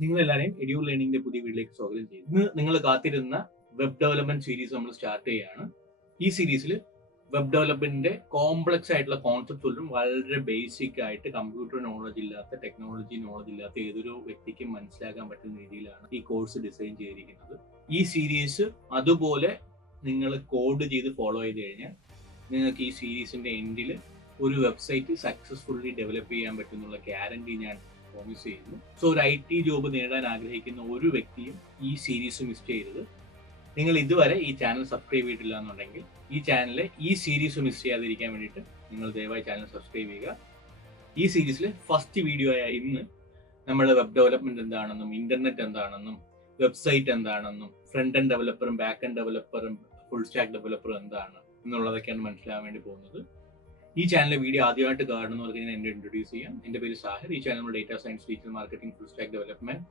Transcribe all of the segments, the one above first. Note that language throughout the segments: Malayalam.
നിങ്ങളെല്ലാവരെയും എഡ്യൂ ലേണിംഗിന്റെ പുതിയ വീഡിയോയിലേക്ക് സ്വാഗതം ചെയ്യുന്നു. ഇന്ന് നിങ്ങൾ കാത്തിരുന്ന വെബ് ഡെവലപ്മെന്റ് സീരീസ് നമ്മൾ സ്റ്റാർട്ട് ചെയ്യുകയാണ്. ഈ സീരീസിൽ വെബ് ഡെവലപ്മെന്റിന്റെ കോംപ്ലക്സ് ആയിട്ടുള്ള കോൺസെപ്റ്റ്സും വളരെ ബേസിക് ആയിട്ട് കമ്പ്യൂട്ടർ നോളജ് ഇല്ലാത്ത, ടെക്നോളജി നോളജ് ഇല്ലാത്ത ഏതൊരു വ്യക്തിക്കും മനസ്സിലാക്കാൻ പറ്റുന്ന രീതിയിലാണ് ഈ കോഴ്സ് ഡിസൈൻ ചെയ്തിരിക്കുന്നത്. ഈ സീരീസ് അതുപോലെ നിങ്ങൾ കോഡ് ചെയ്ത് ഫോളോ ചെയ്ത് കഴിഞ്ഞാൽ നിങ്ങൾക്ക് ഈ സീരീസിന്റെ എൻഡിൽ ഒരു വെബ്സൈറ്റ് സക്സസ്ഫുള്ളി ഡെവലപ്പ് ചെയ്യാൻ പറ്റുന്നുള്ള ഗ്യാരണ്ടി ഞാൻ പ്രോമിസ് ചെയ്യുന്നു. സോ ഒരു IT ജോബ് നേടാൻ ആഗ്രഹിക്കുന്ന ഒരു വ്യക്തിയും ഈ സീരീസ് മിസ് ചെയ്യരുത്. നിങ്ങൾ ഇതുവരെ ഈ ചാനൽ സബ്സ്ക്രൈബ് ചെയ്തിട്ടില്ല എന്നുണ്ടെങ്കിൽ ഈ ചാനലിലെ ഈ സീരീസ് മിസ് ചെയ്യാതിരിക്കാൻ വേണ്ടിയിട്ട് നിങ്ങൾ ദയവായി ചാനൽ സബ്സ്ക്രൈബ് ചെയ്യുക. ഈ സീരീസിലെ ഫസ്റ്റ് വീഡിയോ ആയ ഇന്ന് നമ്മൾ വെബ് ഡെവലപ്മെന്റ് എന്താണെന്നും, ഇന്റർനെറ്റ് എന്താണെന്നും, വെബ്സൈറ്റ് എന്താണെന്നും, ഫ്രണ്ട് എൻഡ് ഡെവലപ്പറും ബാക്ക് എൻഡ് ഡെവലപ്പറും ഫുൾ സ്റ്റാക്ക് ഡെവലപ്പറും എന്താണ് എന്നുള്ളതൊക്കെയാണ് മനസ്സിലാകാൻ വേണ്ടി പോകുന്നത്. ഈ ചാനലിലെ വീഡിയോ ആദ്യമായിട്ട് കാണുന്നവർക്ക് ഞാൻ എന്നെ ഇൻട്രൊഡ്യൂസ് ചെയ്യാം. എൻ്റെ പേര് സാഹിർ. ഈ channel data science, digital marketing, full stack development,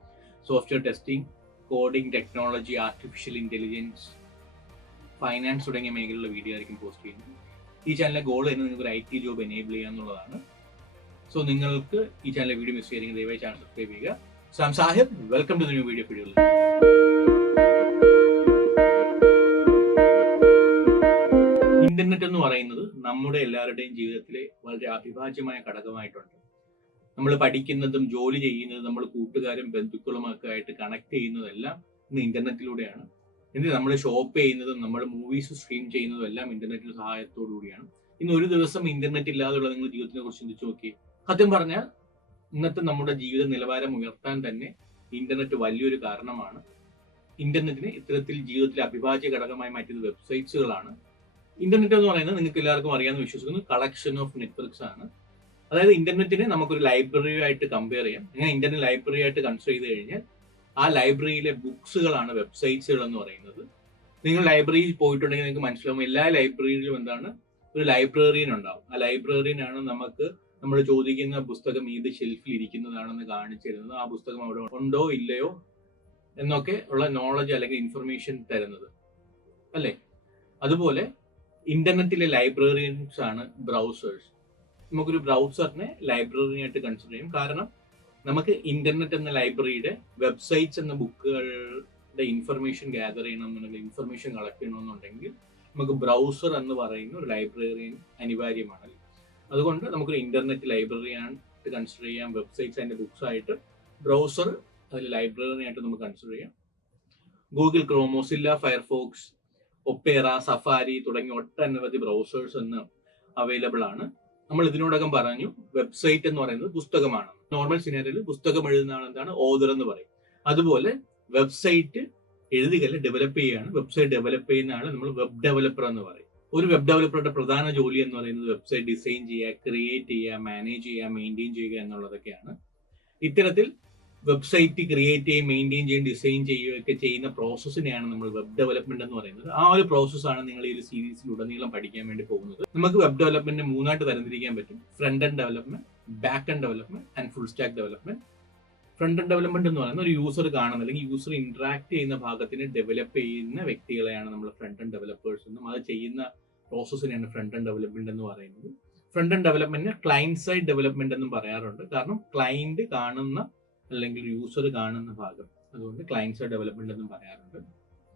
software testing, coding, technology, artificial intelligence, finance തുടങ്ങിയ മേഖലയിലുള്ള വീഡിയോ ആയിരിക്കും പോസ്റ്റ് ചെയ്യുന്നത്. ഈ ചാനലിലെ ഗോൾ തന്നെ നിങ്ങൾക്ക് ഒരു IT ജോബ് എനേബിൾ ചെയ്യുക എന്നുള്ളതാണ്. സോ നിങ്ങൾക്ക് ഈ ചാനലിലെ വീഡിയോ മിസ് ചെയ്തെങ്കിൽ ദയവായി ചാനൽ സബ്സ്ക്രൈബ് ചെയ്യുക. So I am Sahir. Welcome to the new video. Internet എന്ന് പറയുന്നത് നമ്മുടെ എല്ലാവരുടെയും ജീവിതത്തിലെ വളരെ അവിഭാജ്യമായ ഘടകമായിട്ടുണ്ട്. നമ്മൾ പഠിക്കുന്നതും ജോലി ചെയ്യുന്നതും നമ്മൾ കൂട്ടുകാരും ബന്ധുക്കളുമൊക്കെ ആയിട്ട് കണക്ട് ചെയ്യുന്നതെല്ലാം ഇന്ന് ഇന്റർനെറ്റിലൂടെയാണ്. എന്നിട്ട് നമ്മൾ ഷോപ്പ് ചെയ്യുന്നതും നമ്മൾ മൂവീസ് സ്ട്രീം ചെയ്യുന്നതും എല്ലാം ഇന്റർനെറ്റിന്റെ സഹായത്തോടു കൂടിയാണ്. ഇന്ന് ഒരു ദിവസം ഇന്റർനെറ്റ് ഇല്ലാതെയുള്ള നിങ്ങൾ ജീവിതത്തിനെ കുറിച്ച് ചിന്തിച്ചു നോക്കി. സത്യം പറഞ്ഞാൽ ഇന്നത്തെ നമ്മുടെ ജീവിത നിലവാരം ഉയർത്താൻ തന്നെ ഇന്റർനെറ്റ് വലിയൊരു കാരണമാണ്. ഇന്റർനെറ്റിനെ ഇത്തരത്തിൽ ജീവിതത്തിലെ അവിഭാജ്യ ഘടകമായി മാറ്റിയത് വെബ്സൈറ്റ്സുകളാണ്. ഇന്റർനെറ്റ് എന്ന് പറയുന്നത് നിങ്ങൾക്ക് എല്ലാവർക്കും അറിയാമെന്ന് വിശ്വസിക്കുന്നു, കളക്ഷൻ ഓഫ് നെറ്റ്വർക്ക്സ് ആണ്. അതായത് ഇന്റർനെറ്റിനെ നമുക്കൊരു ലൈബ്രറി ആയിട്ട് കമ്പയർ ചെയ്യാം. ഇങ്ങനെ ഇന്റർനെറ്റ് ലൈബ്രറി ആയിട്ട് കൺസിഡർ ചെയ്ത് കഴിഞ്ഞാൽ ആ ലൈബ്രറിയിലെ ബുക്സുകളാണ് വെബ്സൈറ്റ്സുകൾ എന്ന് പറയുന്നത്. നിങ്ങൾ ലൈബ്രറിയിൽ പോയിട്ടുണ്ടെങ്കിൽ നിങ്ങൾക്ക് മനസ്സിലാവും, എല്ലാ ലൈബ്രറിയിലും എന്താണ്, ഒരു ലൈബ്രറിയൻ ഉണ്ടാവും. ആ ലൈബ്രറിയനാണ് നമുക്ക് നമ്മൾ ചോദിക്കുന്ന പുസ്തകം ഏത് ഷെൽഫിൽ ഇരിക്കുന്നതാണെന്ന് കാണിച്ചു തരുന്നത്, ആ പുസ്തകം അവിടെ ഉണ്ടോ ഇല്ലയോ എന്നൊക്കെ ഉള്ള നോളജ് അല്ലെങ്കിൽ ഇൻഫർമേഷൻ തരുന്നത് അല്ലേ. അതുപോലെ ഇന്റർനെറ്റിലെ ലൈബ്രറിയൻസ് ആണ് ബ്രൗസേഴ്സ്. നമുക്കൊരു ബ്രൗസറിനെ ലൈബ്രറി ആയിട്ട് കൺസിഡർ ചെയ്യും. കാരണം നമുക്ക് ഇന്റർനെറ്റ് എന്ന ലൈബ്രറിയുടെ വെബ്സൈറ്റ്സ് എന്ന ബുക്കുകളുടെ ഇൻഫർമേഷൻ ഗ്യാദർ ചെയ്യണമെന്നുണ്ടെങ്കിൽ, ഇൻഫർമേഷൻ കളക്ട് ചെയ്യണമെന്നുണ്ടെങ്കിൽ നമുക്ക് ബ്രൗസർ എന്ന് പറയുന്ന ഒരു ലൈബ്രറിയൻ അനിവാര്യമാണ്. അതുകൊണ്ട് നമുക്കൊരു ഇന്റർനെറ്റ് ലൈബ്രറി ആയിട്ട് കൺസിഡർ ചെയ്യാം. വെബ്സൈറ്റ്സ് അതിന്റെ ബുക്സ് ആയിട്ട്, ബ്രൗസർ അതിൽ ലൈബ്രറി ആയിട്ട് നമുക്ക് കൺസിഡർ ചെയ്യാം. Google Chrome, Mozilla Firefox, Opera, safari തുടങ്ങിയ ഒട്ടനവധി ബ്രൗസേഴ്സ് എന്ന് അവൈലബിൾ ആണ്. നമ്മൾ ഇതിനോടകം പറഞ്ഞു, വെബ്സൈറ്റ് എന്ന് പറയുന്നത് പുസ്തകമാണ്. നോർമൽ സിനാരിയോയിൽ പുസ്തകം എഴുതുന്ന ആൾ എന്താണ്, ഓതർ എന്ന് പറയും. അതുപോലെ വെബ്സൈറ്റ് എഴുതുകയല്ല, ഡെവലപ്പ് ചെയ്യുകയാണ്. വെബ്സൈറ്റ് ഡെവലപ്പ് ചെയ്യുന്ന ആൾ നമ്മൾ വെബ് ഡെവലപ്പർ എന്ന് പറയും. ഒരു വെബ് ഡെവലപ്പറുടെ പ്രധാന ജോലി എന്ന് പറയുന്നത് വെബ്സൈറ്റ് ഡിസൈൻ ചെയ്യുക, ക്രിയേറ്റ് ചെയ്യുക, മാനേജ് ചെയ്യുക, മെയിൻറ്റെയിൻ ചെയ്യുക എന്നുള്ളതൊക്കെയാണ്. ഇത്തരത്തിൽ വെബ്സൈറ്റ് ക്രിയേറ്റ് ചെയ്യുകയും മെയിൻറ്റെയിൻ ചെയ്യുകയും ഡിസൈൻ ചെയ്യുകയൊക്കെ ചെയ്യുന്ന പ്രോസസ്സിനെയാണ് നമ്മൾ വെബ് ഡെവലപ്മെന്റ് എന്ന് പറയുന്നത്. ആ ഒരു പ്രോസസ്സാണ് നിങ്ങൾ ഈ ഒരു സീരീസിലുടനീളം പഠിക്കാൻ വേണ്ടി പോകുന്നത്. നമുക്ക് വെബ് ഡെവലപ്മെന്റിനെ മൂന്നായിട്ട് തരംതിരിക്കാൻ പറ്റും: front end development, back end development and full stack development. Front end development എന്ന് പറയുന്നത് ഒരു യൂസർ കാണുന്ന അല്ലെങ്കിൽ യൂസർ ഇന്ററാക്ട് ചെയ്യുന്ന ഭാഗത്തിന് ഡെവലപ്പ് ചെയ്യുന്ന വ്യക്തികളെയാണ് നമ്മൾ ഫ്രണ്ട് എൻഡ് ഡെവലപ്പേഴ്സ് എന്നും, അത് ചെയ്യുന്ന പ്രോസസ്സിനെയാണ് ഫ്രണ്ട് എൻഡ് ഡെവലപ്മെന്റ് എന്ന് പറയുന്നത്. ഫ്രണ്ട് എൻഡ് ഡെവലപ്മെന്റിന് ക്ലയന്റ് സൈഡ് ഡെവലപ്മെന്റ് എന്നും പറയാറുണ്ട്. കാരണം ക്ലയന്റ് കാണുന്ന അല്ലെങ്കിൽ യൂസർ കാണുന്ന ഭാഗം, അതുകൊണ്ട് ക്ലയന്റ് സൈഡ് ഡെവലപ്മെന്റ് എന്നും പറയാറുണ്ട്.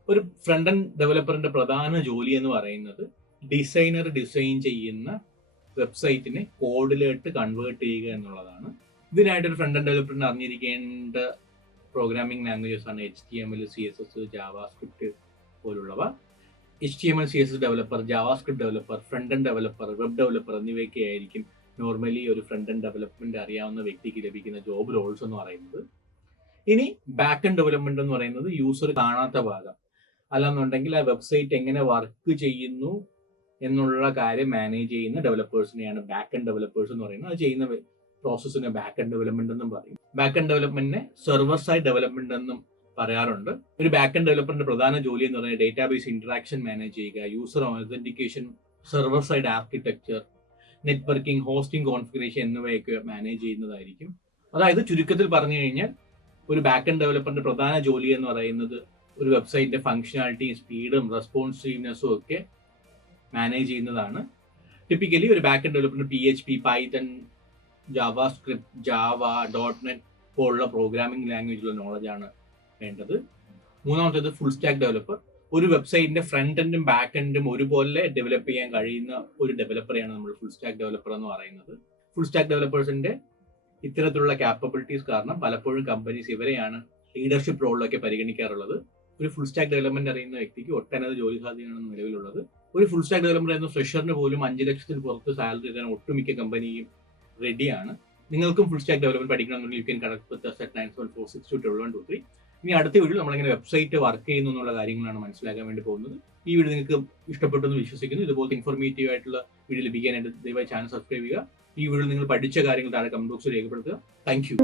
ഒരു ഫ്രണ്ട് എൻഡ് ഡെവലപ്പറിന്റെ പ്രധാന ജോലി എന്ന് പറയുന്നത് ഡിസൈനർ ഡിസൈൻ ചെയ്യുന്ന വെബ്സൈറ്റിനെ കോഡിലോട്ട് കൺവേർട്ട് ചെയ്യുക എന്നുള്ളതാണ്. ഇതിനായിട്ടൊരു ഫ്രണ്ട് എൻഡ് ഡെവലപ്പറിന് അറിഞ്ഞിരിക്കേണ്ട പ്രോഗ്രാമിംഗ് ലാംഗ്വേജസ് ആണ് HTML, CSS, JavaScript പോലുള്ളവ. HTML, CSS developer, JavaScript developer, front end developer, web developer എന്നിവയൊക്കെ ആയിരിക്കും നോർമലി ഒരു ഫ്രണ്ട് എൻഡ് ഡെവലപ്മെന്റ് അറിയാവുന്ന വ്യക്തിക്ക് ലഭിക്കുന്ന ജോബ് റോൾസ് എന്ന് പറയുന്നത്. ഇനി ബാക്ക് എൻഡ് ഡെവലപ്മെന്റ് എന്ന് പറയുന്നത് യൂസർ കാണാത്ത ഭാഗം, അല്ലെന്നുണ്ടെങ്കിൽ ആ വെബ്സൈറ്റ് എങ്ങനെ വർക്ക് ചെയ്യുന്നു എന്നുള്ള കാര്യം മാനേജ് ചെയ്യുന്ന ഡെവലപ്പേഴ്സിനെയാണ് ബാക്ക് എൻഡ് ഡെവലപ്പേഴ്സ് എന്ന് പറയുന്നത്. അത് ചെയ്യുന്ന പ്രോസസ്സിനെ ബാക്ക് എൻഡ് ഡെവലപ്മെന്റ് എന്നും പറയും. ബാക്ക് എൻഡ് ഡെവലപ്മെന്റിനെ സെർവർ സൈഡ് ഡെവലപ്മെന്റ് എന്നും പറയാറുണ്ട്. ഒരു ബാക്ക് എൻഡ് ഡെവലപ്പറിന്റെ പ്രധാന ജോലി എന്ന് പറയുന്നത് ഡേറ്റാബേസ് ഇന്ററാക്ഷൻ മാനേജ് ചെയ്യുക, user authentication, server side architecture, networking, hosting configuration എന്നിവയൊക്കെ മാനേജ് ചെയ്യുന്നതായിരിക്കും. അതായത് ചുരുക്കത്തിൽ പറഞ്ഞു കഴിഞ്ഞാൽ ഒരു ബാക്ക് എൻഡ് ഡെവലപ്പറിന്റെ പ്രധാന ജോലി എന്ന് പറയുന്നത് ഒരു വെബ്സൈറ്റിന്റെ ഫംഗ്ഷനാലിറ്റിയും സ്പീഡും റെസ്പോൺസീവ്നെസ്സും ഒക്കെ മാനേജ് ചെയ്യുന്നതാണ്. ടിപ്പിക്കലി ഒരു ബാക്ക് എൻഡ് ഡെവലപ്പറിന് PHP, Python, JavaScript, Java, .NET ഇപ്പോഴുള്ള പ്രോഗ്രാമിംഗ് ലാംഗ്വേജിലുള്ള നോളജാണ് വേണ്ടത്. മൂന്നാമത്തേത് ഫുൾ സ്റ്റാക്ക് ഡെവലപ്പർ. ഒരു വെബ്സൈറ്റിന്റെ ഫ്രണ്ട് എൻഡും ബാക്ക് എൻഡും ഒരുപോലെ ഡെവലപ്പ് ചെയ്യാൻ കഴിയുന്ന ഒരു ഡെവലപ്പറെയാണ് നമ്മൾ ഫുൾ സ്റ്റാക്ക് ഡെവലപ്പർ എന്ന് പറയുന്നത്. ഫുൾ സ്റ്റാക്ക് ഡെവലപ്പേഴ്സിന്റെ ഇത്തരത്തിലുള്ള ക്യാപ്പബിലിറ്റീസ് കാരണം പലപ്പോഴും കമ്പനീസ് ഇവരെയാണ് ലീഡർഷിപ്പ് റോളിലൊക്കെ പരിഗണിക്കാറുള്ളത്. ഒരു ഫുൾ സ്റ്റാക്ക് ഡെവലപ്മെന്റ് അറിയുന്ന വ്യക്തിക്ക് ഒട്ടനവധി ജോലി സാധ്യതയാണ് നിലവിലുള്ളത്. ഒരു ഫുൾ സ്റ്റാക്ക് ഡെവലപ്മെന്റ് എന്ന ഫ്രഷറിന് പോലും 5 ലക്ഷത്തിന് പുറത്ത് സാലറി തരാൻ ഒട്ടുമിക്ക കമ്പനിയും റെഡിയാണ്. നിങ്ങൾക്കും ഫുൾ സ്റ്റാക്ക് ഡെവലപ്മെന്റ് പഠിക്കണമെന്നുണ്ടെങ്കിൽ you can connect with us at 9746221123. ഇനി അടുത്ത വീഡിയോ നമ്മളിങ്ങനെ വെബ്സൈറ്റ് വർക്ക് ചെയ്യുന്നു എന്നുള്ള കാര്യങ്ങളാണ് മനസ്സിലാക്കാൻ വേണ്ടി പോകുന്നത്. ഈ വീഡിയോ നിങ്ങൾക്ക് ഇഷ്ടപ്പെട്ടു എന്ന് വിശ്വസിക്കുന്നു. ഇതുപോലത്തെ ഇൻഫോർമേറ്റീവ് ആയിട്ടുള്ള വീഡിയോ ലഭിക്കാനായിട്ട് ദയവായി ചാനൽ സബ്സ്ക്രൈബ് ചെയ്യുക. ഈ വീഡിയോ നിങ്ങൾ പഠിച്ച കാര്യങ്ങൾ താഴെ കമന്റ് ബോക്സിൽ രേഖപ്പെടുത്തുക. Thank you.